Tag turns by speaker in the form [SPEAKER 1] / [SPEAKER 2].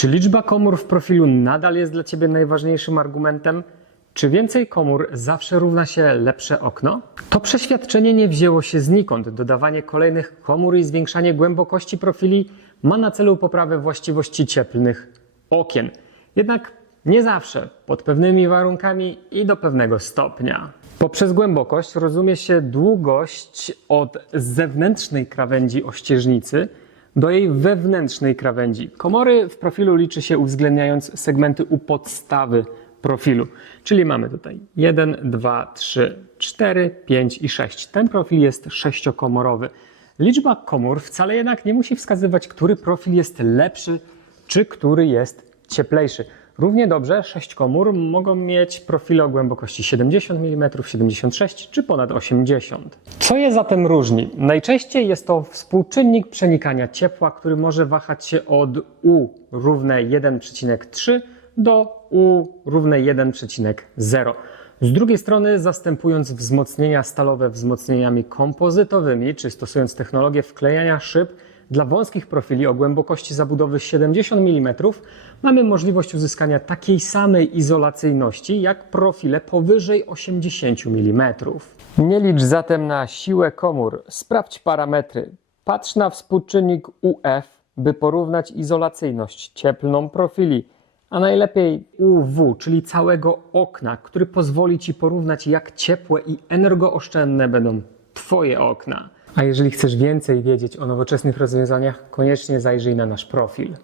[SPEAKER 1] Czy liczba komór w profilu nadal jest dla Ciebie najważniejszym argumentem? Czy więcej komór zawsze równa się lepsze okno? To przeświadczenie nie wzięło się znikąd. Dodawanie kolejnych komór i zwiększanie głębokości profili ma na celu poprawę właściwości cieplnych okien. Jednak nie zawsze, pod pewnymi warunkami i do pewnego stopnia. Poprzez głębokość rozumie się długość od zewnętrznej krawędzi ościeżnicy do jej wewnętrznej krawędzi. Komory w profilu liczy się uwzględniając segmenty u podstawy profilu. Czyli mamy tutaj 1, 2, 3, 4, 5 i 6. Ten profil jest sześciokomorowy. Liczba komór wcale jednak nie musi wskazywać, który profil jest lepszy, czy który jest cieplejszy. Równie dobrze 6 komór mogą mieć profile o głębokości 70 mm, 76 czy ponad 80. Co je zatem różni? Najczęściej jest to współczynnik przenikania ciepła, który może wahać się od U równe 1,3 do U równe 1,0. Z drugiej strony, zastępując wzmocnienia stalowe wzmocnieniami kompozytowymi, czy stosując technologię wklejania szyb dla wąskich profili o głębokości zabudowy 70 mm, mamy możliwość uzyskania takiej samej izolacyjności jak profile powyżej 80 mm. Nie licz zatem na siłę komór, sprawdź parametry. Patrz na współczynnik UF, by porównać izolacyjność cieplną profili a najlepiej UW, czyli całego okna, który pozwoli Ci porównać, jak ciepłe i energooszczędne będą Twoje okna. A jeżeli chcesz więcej wiedzieć o nowoczesnych rozwiązaniach, koniecznie zajrzyj na nasz profil.